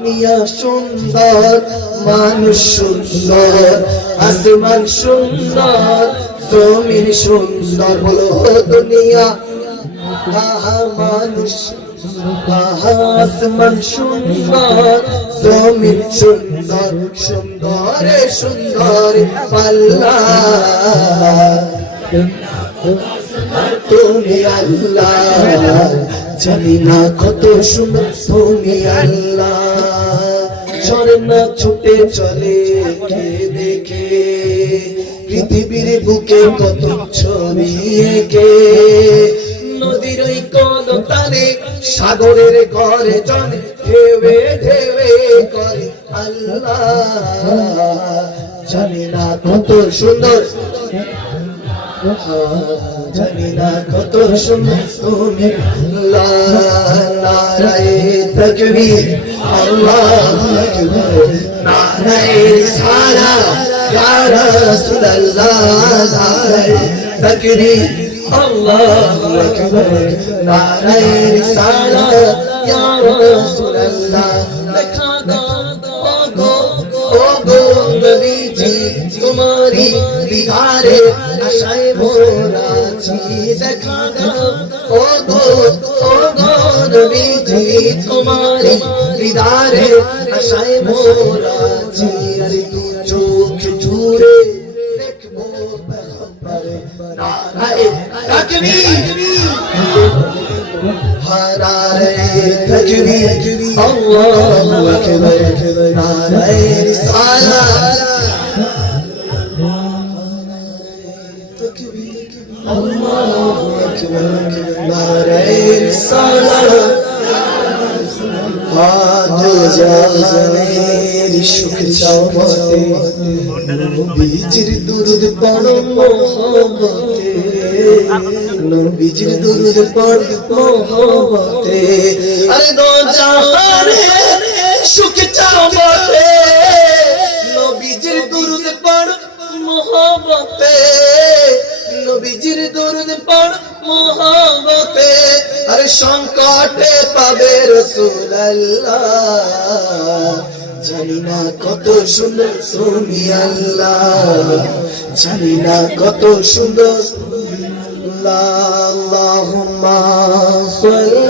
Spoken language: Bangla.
দুনিয়া সুন্দর, মানুষ সুন্দর, আসমান সুন্দর, জমিন সুন্দর। বলো দুনিয়া মানুষ, আসমান সুন্দর, জমিন সুন্দর, সুন্দর সুন্দর আল্লাহ তুমি আল্লাহ। জানি না কত সুন্দর তুমি আল্লাহ। ঝর্ণা ছুটে চলে কে দেখে, পৃথিবীর বুকে কত ছবি এঁকে। নদীর ওই কলতানে, সাগরের ঘরে জলে, ঢেউে ঢেউে করে আল্লাহ। জানি না কত সুন্দর, জানি না কত সুন্দর তুমি। নারায়ে তাকবীর, আল্লাহু আকবার, নারায়ে রিসালাত, ইয়া রাসূলুল্লাহ, নারায়ে তাকবীর, আল্লাহু আকবার, নারায়ে রিসালাত, ইয়া রাসূলুল্লাহ। দেখা দাও ও গো নবীজি, তোমারি দিদারে আশায় মোরা আছি। দেখা দাও ও গো নবীজি, তোমারি দিদারে আশায় মোরা আছি। আরে দু চোখ জুড়ে দেখবো পেগম্বরে, নারায়ে তাকবীর, নারায়ে তাকবীর, আল্লাহু আকবার, নারায়ে রিসালাত, আল্লাহু আকবার, নারায়ে রিসালাত। জানের সুখ চাও মতে, নবীজির দুরূদ পড়ো মহব্বতে, নবীজির দুরূদ পড়ো মহব্বতে। আরে দো জাহানের সুখ চাও মতে, নবীজির দুরূদ পড়ো মহব্বতে, নবীজির দুরূদ পড়ো মহব্বতে। আরে সংকটে পাবে রাসূলুল্লাহ। জানি না কত সুন্দর তুমি আল্লাহ, জানি না কত সুন্দর। আল্লাহুম্মা সাল্লি